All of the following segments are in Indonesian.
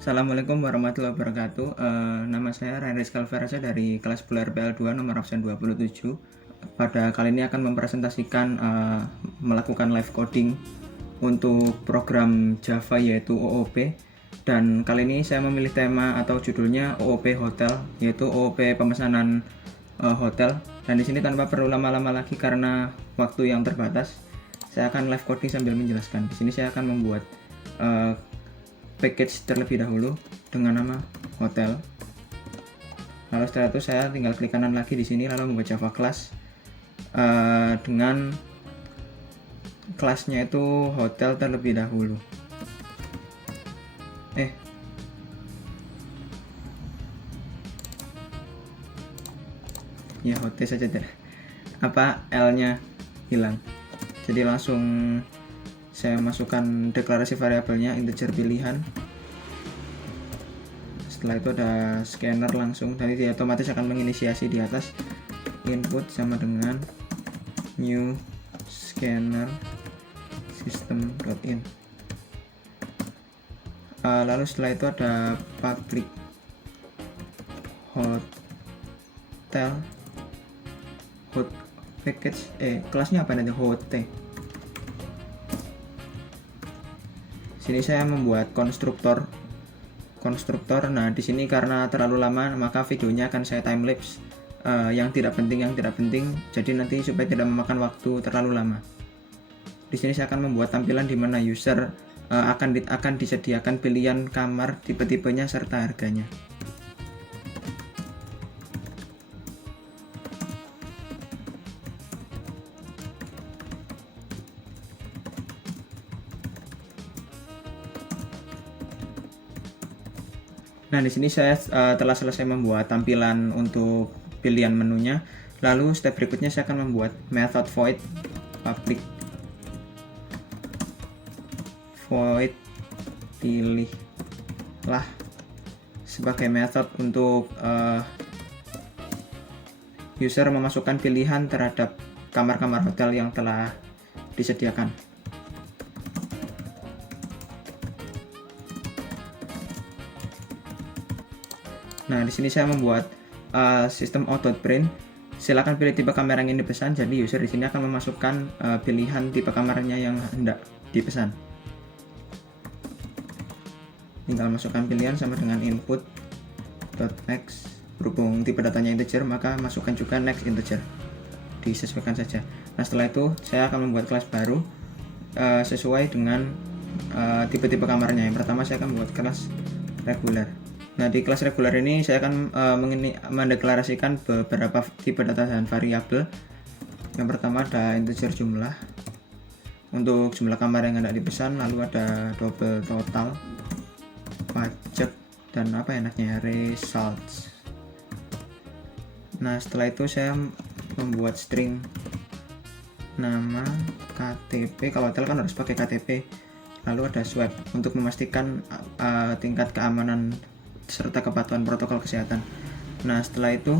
Assalamualaikum warahmatullahi wabarakatuh. Nama saya Ryan Rizkal Feraza dari kelas Bular PL2 nomor absen 27. Pada kali ini akan mempresentasikan melakukan live coding untuk program Java yaitu OOP. Dan kali ini saya memilih tema atau judulnya OOP Hotel, yaitu OOP pemesanan hotel. Dan di sini tanpa perlu lama-lama lagi karena waktu yang terbatas, saya akan live coding sambil menjelaskan. Di sini saya akan membuat package terlebih dahulu dengan nama hotel. Lalu setelah itu saya tinggal klik kanan lagi di sini lalu membuat Java class dengan kelasnya itu hotel terlebih dahulu. Ya hotel saja deh. L-nya hilang. Jadi langsung saya masukkan deklarasi variabelnya integer pilihan. Setelah itu ada scanner langsung, dan dia otomatis akan menginisiasi di atas input sama dengan new scanner system.in. Lalu setelah itu ada public hotel hot package kelasnya apa nanti hotel. Sini saya membuat konstruktor. Nah di sini karena terlalu lama maka videonya akan saya timelapse yang tidak penting. Jadi nanti supaya tidak memakan waktu terlalu lama. Di sini saya akan membuat tampilan di mana user akan disediakan pilihan kamar, tipe-tipenya serta harganya. Nah, di sini saya telah selesai membuat tampilan untuk pilihan menunya. Lalu step berikutnya saya akan membuat method void public void pilihlah sebagai method untuk user memasukkan pilihan terhadap kamar-kamar hotel yang telah disediakan. Nah, di sini saya membuat sistem auto print. Silakan pilih tipe kamera yang ingin dipesan. Jadi user di sini akan memasukkan pilihan tipe kameranya yang hendak dipesan. Tinggal masukkan pilihan sama dengan input.next. Berhubung tipe datanya integer, maka masukkan juga next integer. Disesuaikan saja. Nah, setelah itu saya akan membuat kelas baru sesuai dengan tipe-tipe kamarnya. Yang pertama saya akan membuat kelas reguler. Nah, di kelas reguler ini saya akan mendeklarasikan beberapa tipe data dan variabel. Yang pertama ada integer jumlah untuk jumlah kamar yang hendak dipesan, lalu ada double total, pajak, dan apa enaknya results. Nah, setelah itu saya membuat string nama KTP. Kalau hotel kan harus pakai KTP. Lalu ada swab untuk memastikan tingkat keamanan serta kepatuhan protokol kesehatan. Nah, setelah itu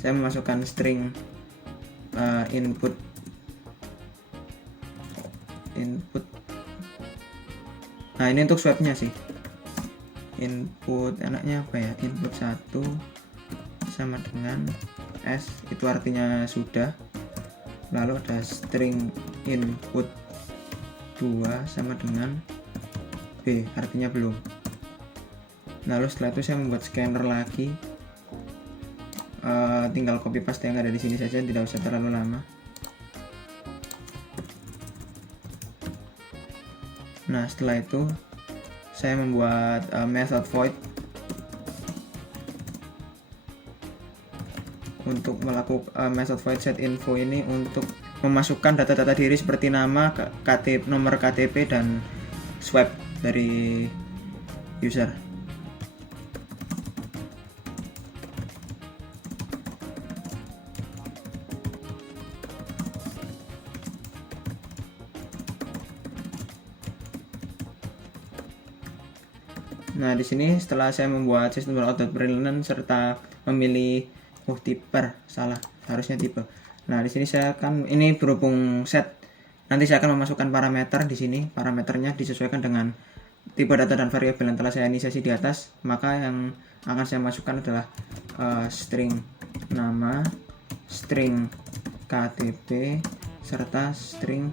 saya memasukkan string input. Nah, ini untuk swabnya sih. Input enaknya apa ya? Input 1 sama dengan S, itu artinya sudah. Lalu ada string input 2 sama dengan B, artinya belum. Lalu setelah itu saya membuat scanner lagi. Tinggal copy paste yang ada di sini saja, tidak usah terlalu lama. Nah, setelah itu saya membuat method void untuk melakukan method void set info ini untuk memasukkan data-data diri seperti nama, nomor KTP, dan swab dari user. Nah, di sini setelah saya membuat sistem auto print serta memilih harusnya tipe. Nah, di sini saya akan ini berhubung set, nanti saya akan memasukkan parameter di sini. Parameternya disesuaikan dengan tipe data dan variabel yang telah saya inisiasi di atas, maka yang akan saya masukkan adalah string nama, string KTP, serta string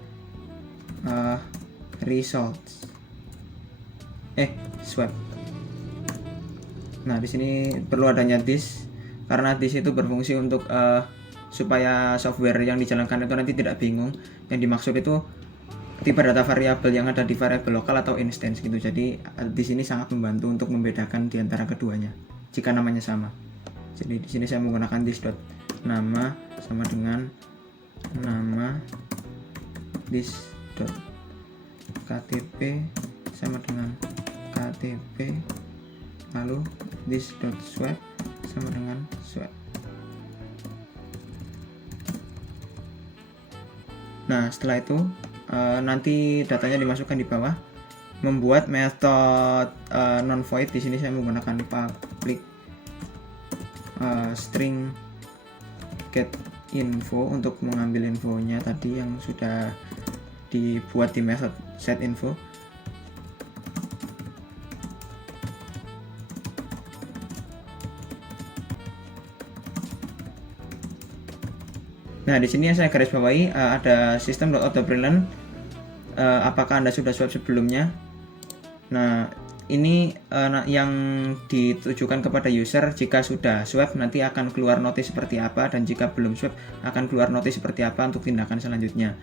results swap. Nah, di sini perlu adanya this karena this itu berfungsi untuk supaya software yang dijalankan itu nanti tidak bingung. Yang dimaksud itu tipe data variabel yang ada di variabel lokal atau instance gitu. Jadi di sini sangat membantu untuk membedakan di antara keduanya jika namanya sama. Jadi di sini saya menggunakan this dot nama sama dengan nama, this dot KTP sama dengan KTP, lalu this dot swap sama dengan swap. Nah, setelah itu nanti datanya dimasukkan di bawah. Membuat method non void, di sini saya menggunakan public string get info untuk mengambil infonya tadi yang sudah dibuat di method set info. Nah, di sini yang saya garis bawahi ada system.out.println. Apakah Anda sudah swap sebelumnya? Nah, ini yang ditujukan kepada user. Jika sudah swap nanti akan keluar notis seperti apa, dan jika belum swap akan keluar notis seperti apa untuk tindakan selanjutnya.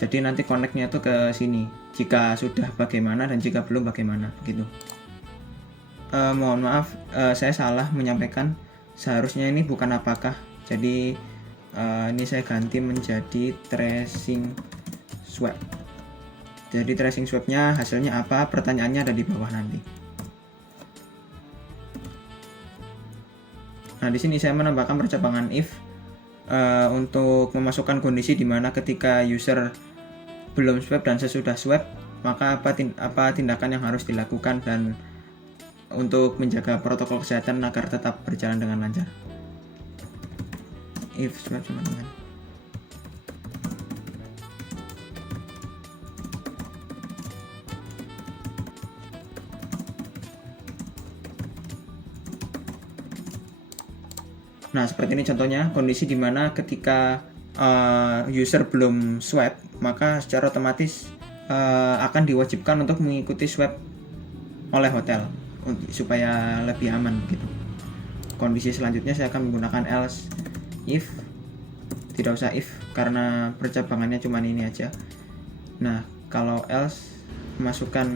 Jadi nanti connect-nya itu ke sini. Jika sudah bagaimana dan jika belum bagaimana gitu. Mohon maaf, saya salah menyampaikan. Seharusnya ini bukan apakah. Jadi ini saya ganti menjadi tracing swap. Jadi tracing swapnya hasilnya apa? Pertanyaannya ada di bawah nanti. Nah, di sini saya menambahkan percabangan if untuk memasukkan kondisi di mana ketika user belum swap dan sesudah swap, maka apa tindakan yang harus dilakukan dan untuk menjaga protokol kesehatan agar tetap berjalan dengan lancar. If swap sama dengan Nah, seperti ini contohnya kondisi di mana ketika user belum swap, maka secara otomatis akan diwajibkan untuk mengikuti swap oleh hotel supaya lebih aman gitu. Kondisi selanjutnya saya akan menggunakan else if, tidak usah if karena percabangannya cuma ini aja. Nah, kalau else masukkan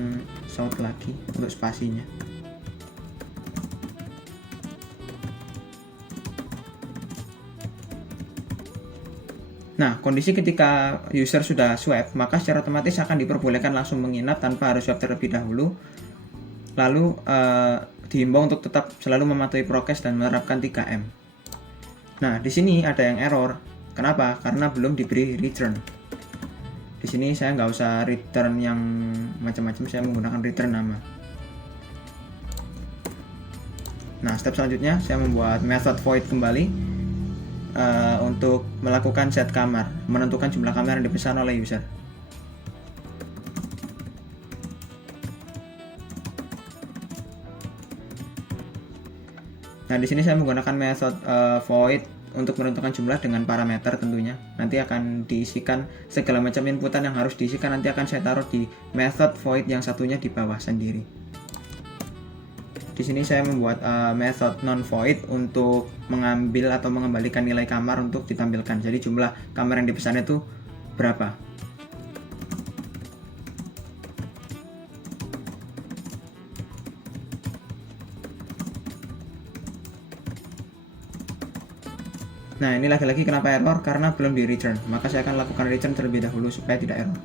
shout lagi untuk spasinya. Nah, kondisi ketika user sudah swap, maka secara otomatis akan diperbolehkan langsung menginap tanpa harus swap terlebih dahulu. Lalu dihimbau untuk tetap selalu mematuhi prokes dan menerapkan 3M. Nah, di sini ada yang error. Kenapa? Karena belum diberi return. Di sini saya nggak usah return yang macam-macam, saya menggunakan return nama. Nah, step selanjutnya saya membuat method void kembali untuk melakukan set kamar, menentukan jumlah kamar yang dipesan oleh user. Nah, di sini saya menggunakan method void untuk menentukan jumlah dengan parameter tentunya. Nanti akan diisikan segala macam inputan yang harus diisikan, nanti akan saya taruh di method void yang satunya di bawah sendiri. Di sini saya membuat method non void untuk mengambil atau mengembalikan nilai kamar untuk ditampilkan. Jadi jumlah kamar yang dipesan itu berapa. Nah, ini lagi-lagi kenapa error? Karena belum di return. Maka saya akan lakukan return terlebih dahulu supaya tidak error.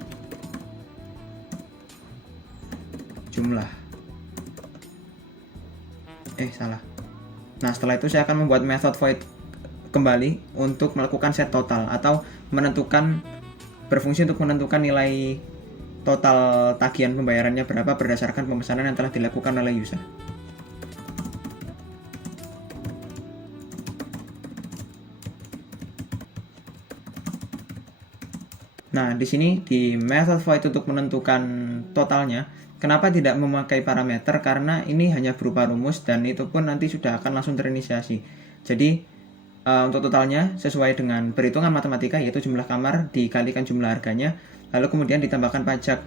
Jumlah. Salah. Nah, setelah itu saya akan membuat method void kembali untuk melakukan set total atau menentukan, berfungsi untuk menentukan nilai total tagihan pembayarannya berapa berdasarkan pemesanan yang telah dilakukan oleh user. Nah, di sini di method void untuk menentukan totalnya, kenapa tidak memakai parameter? Karena ini hanya berupa rumus dan itu pun nanti sudah akan langsung terinisiasi. Jadi untuk totalnya sesuai dengan perhitungan matematika, yaitu jumlah kamar dikalikan jumlah harganya, lalu kemudian ditambahkan pajak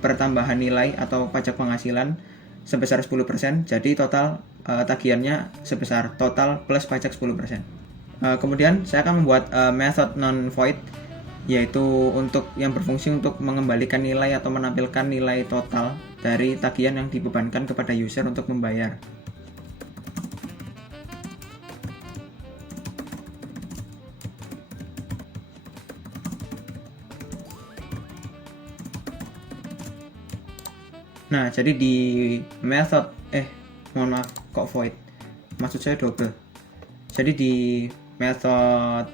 pertambahan nilai atau pajak penghasilan sebesar 10%. Jadi total tagihannya sebesar total plus pajak 10%. Kemudian saya akan membuat method non-void, yaitu untuk yang berfungsi untuk mengembalikan nilai atau menampilkan nilai total dari tagihan yang dibebankan kepada user untuk membayar. Nah, jadi di method mohon maaf, kok void, maksud saya double. Jadi di method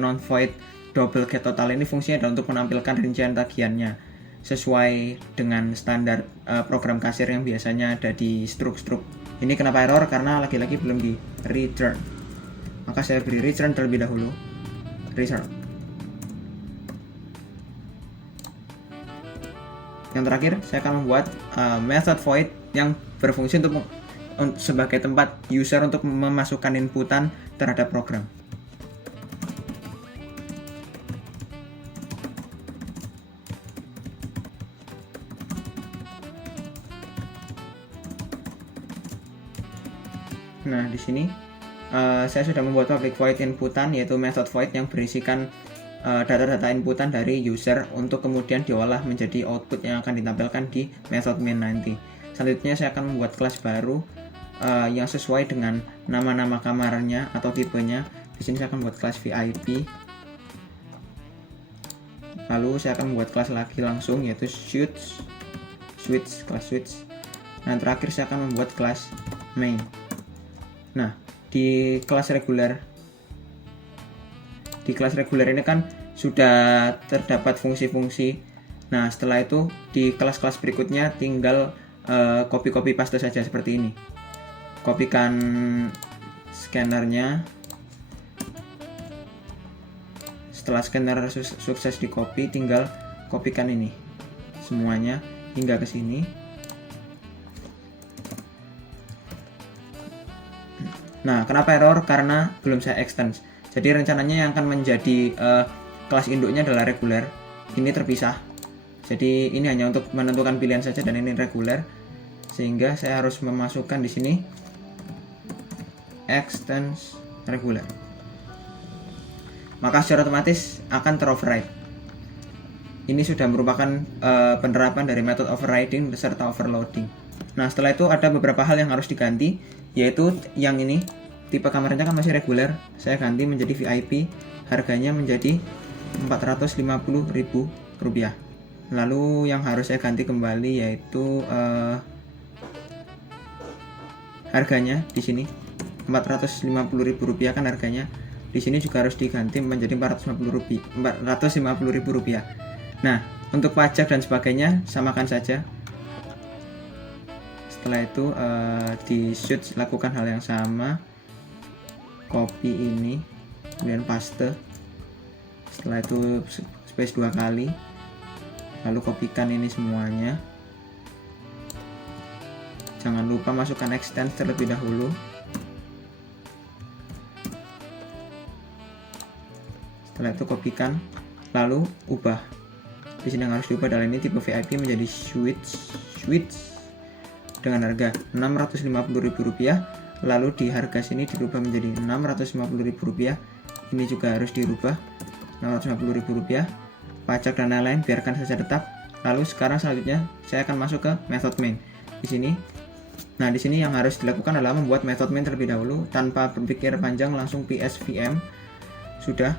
non void double get total ini fungsinya adalah untuk menampilkan rincian tagihannya sesuai dengan standar program kasir yang biasanya ada di struk. Ini kenapa error? Karena lagi-lagi belum di return. Maka saya beri return terlebih dahulu. Return. Yang terakhir, saya akan membuat method void yang berfungsi untuk sebagai tempat user untuk memasukkan inputan terhadap program. Nah, di sini saya sudah membuat public void inputan, yaitu method void yang berisikan data-data inputan dari user untuk kemudian diolah menjadi output yang akan ditampilkan di method main nanti. Selanjutnya saya akan membuat kelas baru yang sesuai dengan nama-nama kamarnya atau tipenya. Di sini saya akan membuat kelas VIP. Lalu saya akan membuat kelas lagi langsung, yaitu kelas switch. Dan terakhir saya akan membuat kelas main. Nah, di kelas reguler ini kan sudah terdapat fungsi-fungsi. Nah, setelah itu di kelas-kelas berikutnya tinggal copy paste saja seperti ini. Kopikan scannernya. Setelah scanner sukses di copy, tinggal kopikan ini semuanya hingga ke sini. Nah, kenapa error? Karena belum saya extend. Jadi rencananya yang akan menjadi kelas induknya adalah reguler. Ini terpisah. Jadi ini hanya untuk menentukan pilihan saja dan ini reguler. Sehingga saya harus memasukkan di sini extends reguler. Maka secara otomatis akan teroverride. Ini sudah merupakan penerapan dari method overriding beserta overloading. Nah, setelah itu ada beberapa hal yang harus diganti, yaitu yang ini tipe kamarnya kan masih reguler, saya ganti menjadi VIP, harganya menjadi Rp450.000. Lalu yang harus saya ganti kembali yaitu harganya di sini Rp450.000 kan harganya. Di sini juga harus diganti menjadi Rp450.000. Nah, untuk pajak dan sebagainya samakan saja. Setelah itu di switch lakukan hal yang sama, copy ini kemudian paste. Setelah itu space 2 kali, lalu kopikan ini semuanya. Jangan lupa masukkan extend terlebih dahulu. Setelah itu kopikan, lalu ubah. Di sini yang harus diubah adalah ini tipe VIP menjadi switch dengan harga Rp650.000. Lalu di harga sini dirubah menjadi Rp650.000. Ini juga harus dirubah Rp650.000. Pajak dan lain-lain biarkan saja tetap. Lalu sekarang selanjutnya saya akan masuk ke method main. Di sini. Nah, di sini yang harus dilakukan adalah membuat method main terlebih dahulu tanpa berpikir panjang, langsung PSVM. Sudah.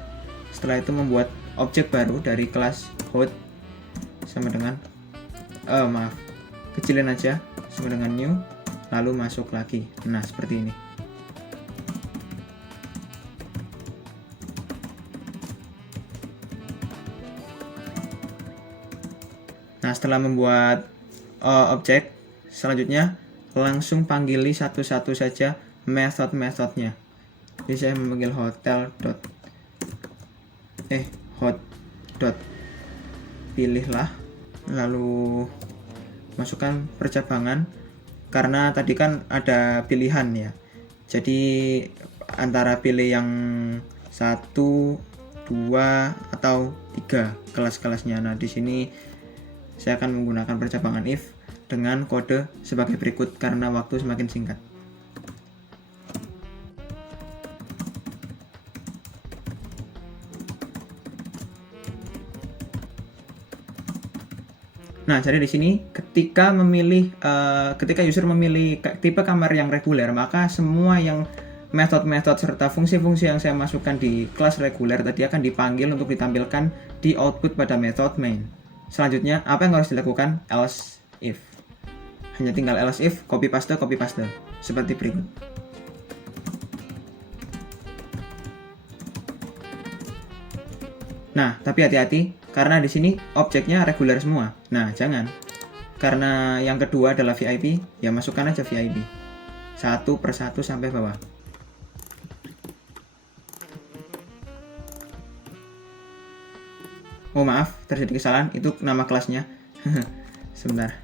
Setelah itu membuat objek baru dari kelas hot sama dengan kecilin aja sama dengan new, lalu masuk lagi. Nah, seperti ini. Nah, setelah membuat objek, selanjutnya langsung panggili satu-satu saja metodenya. Jadi saya memanggil hot dot pilihlah, lalu masukkan percabangan, karena tadi kan ada pilihan ya, jadi antara pilih yang 1, 2 atau 3 kelas-kelasnya. Nah, di sini saya akan menggunakan percabangan if dengan kode sebagai berikut karena waktu semakin singkat. Nah, jadi di sini ketika user memilih tipe kamar yang reguler, maka semua yang metode-metode serta fungsi-fungsi yang saya masukkan di kelas reguler tadi akan dipanggil untuk ditampilkan di output pada method main. Selanjutnya, apa yang harus dilakukan? Else if. Hanya tinggal else if, copy paste seperti berikut. Nah, tapi hati-hati karena di sini objeknya reguler semua. Nah, jangan. Karena yang kedua adalah VIP, ya masukkan aja VIP. 1 per 1 sampai bawah. Oh maaf, terjadi kesalahan, itu nama kelasnya. Sebentar.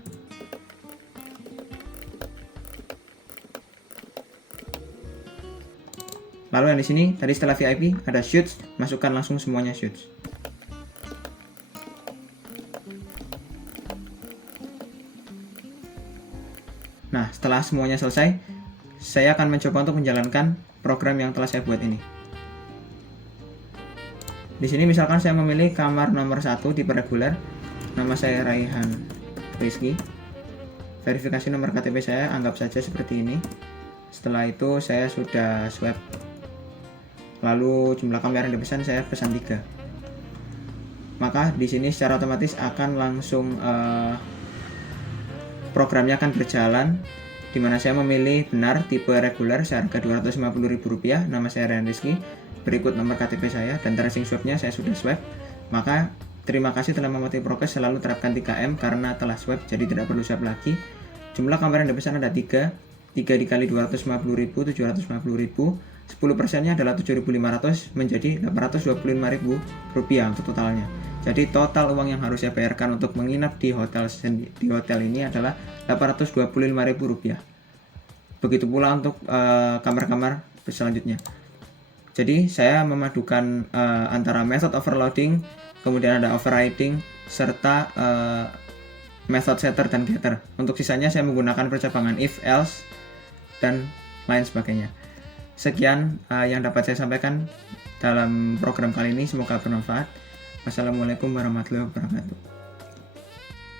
Lalu yang di sini tadi setelah VIP ada shoots, masukkan langsung semuanya shoots. Nah, setelah semuanya selesai, saya akan mencoba untuk menjalankan program yang telah saya buat ini. Di sini misalkan saya memilih kamar nomor 1 tipe reguler, nama saya Raihan Rizky. Verifikasi nomor KTP saya anggap saja seperti ini. Setelah itu saya sudah swipe. Lalu jumlah kamar yang dipesan saya pesan 3. Maka di sini secara otomatis akan langsung programnya akan berjalan, dimana saya memilih benar tipe reguler seharga Rp250.000, nama saya Raihan Rizky, berikut nomor KTP saya dan tracing swabnya saya sudah swab. Maka terima kasih telah mematuhi prokes, selalu terapkan 3M karena telah swab jadi tidak perlu swab lagi. Jumlah kamar yang dipesan ada 3 dikali 250.000, 750.000, 10%-nya adalah 7.500 menjadi Rp825.000 untuk totalnya. Jadi total uang yang harus saya bayarkan untuk menginap di hotel ini adalah Rp825.000. Begitu pula untuk kamar-kamar selanjutnya. Jadi saya memadukan antara method overloading, kemudian ada overriding, serta method setter dan getter. Untuk sisanya saya menggunakan percabangan if, else, dan lain sebagainya. Sekian yang dapat saya sampaikan dalam program kali ini, semoga bermanfaat. Wassalamualaikum warahmatullahi wabarakatuh.